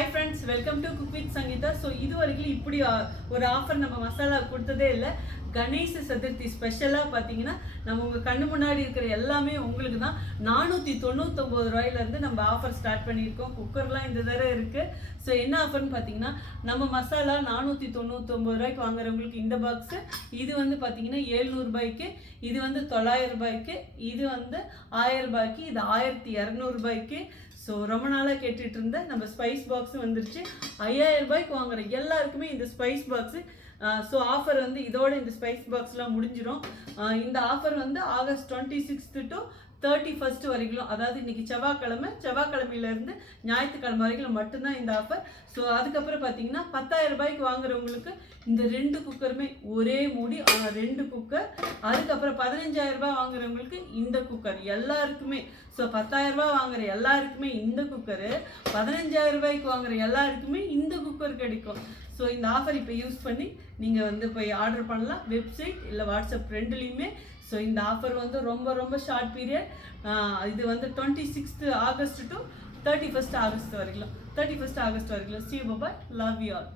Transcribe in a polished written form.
Hi friends, welcome to Cook with Sangeeta. So இது வரைக்கும் இப்படி ஒரு ஆஃபர் நம்ம மசாலா கொடுத்ததே இல்லை. கணேச சதுர்த்தி ஸ்பெஷலாக பார்த்தீங்கன்னா நம்ம உங்கள் கண்ணு முன்னாடி இருக்கிற எல்லாமே உங்களுக்கு தான் 499 ரூபாயிலேருந்து நம்ம ஆஃபர் ஸ்டார்ட் பண்ணியிருக்கோம். குக்கர்லாம் இந்த தடவை இருக்குது. ஸோ என்ன ஆஃபர்னு பார்த்தீங்கன்னா நம்ம மசாலா 499 ரூபாய்க்கு வாங்குறவங்களுக்கு இந்த பாக்ஸு, இது வந்து பார்த்தீங்கன்னா 700 ரூபாய்க்கு, இது வந்து 900 ரூபாய்க்கு, இது வந்து 1000 ரூபாய்க்கு, இது 1200 ரூபாய்க்கு. ஸோ ரொம்ப நாளாக கேட்டுட்டு இருந்தேன். நம்ம ஸ்பைஸ் பாக்ஸும் வந்துருச்சு. 5000 ரூபாய்க்கு வாங்குற எல்லாருக்குமே இந்த ஸ்பைஸ் பாக்ஸு. ஸோ ஆஃபர் வந்து இதோட இந்த ஸ்பைஸ் பாக்ஸ்லாம் முடிஞ்சிடும். இந்த ஆஃபர் வந்து ஆகஸ்ட் 26 to 31 வரைக்கும், அதாவது இன்னைக்கு செவ்வாய்க்கிழமையிலேருந்து ஞாயிற்றுக்கிழமை வரைக்கும் மட்டும்தான் இந்த ஆஃபர். ஸோ அதுக்கப்புறம் பார்த்தீங்கன்னா 10000 ரூபாய்க்கு வாங்குறவங்களுக்கு இந்த 2 குக்கருமே ஒரே மூடி 2 குக்கர். அதுக்கப்புறம் 15000 ரூபாய் வாங்குறவங்களுக்கு இந்த குக்கர் எல்லாருக்குமே. ஸோ 10000 ரூபாய் வாங்குற எல்லாருக்குமே இந்த குக்கரு, 15000 ரூபாய்க்கு வாங்குற எல்லாருக்குமே இந்த குக்கர் கிடைக்கும். ஸோ இந்த ஆஃபர் இப்போ யூஸ் பண்ணி நீங்கள் வந்து போய் ஆர்டர் பண்ணலாம், வெப்சைட் இல்லை வாட்ஸ்அப் ரெண்டுலேயுமே. ஸோ இந்த ஆஃபர் வந்து ரொம்ப ஷார்ட் பீரியட். இது வந்து 26 ஆகஸ்ட் to 31 ஆகஸ்ட் வரைக்கும். See you, bye bye, love you all.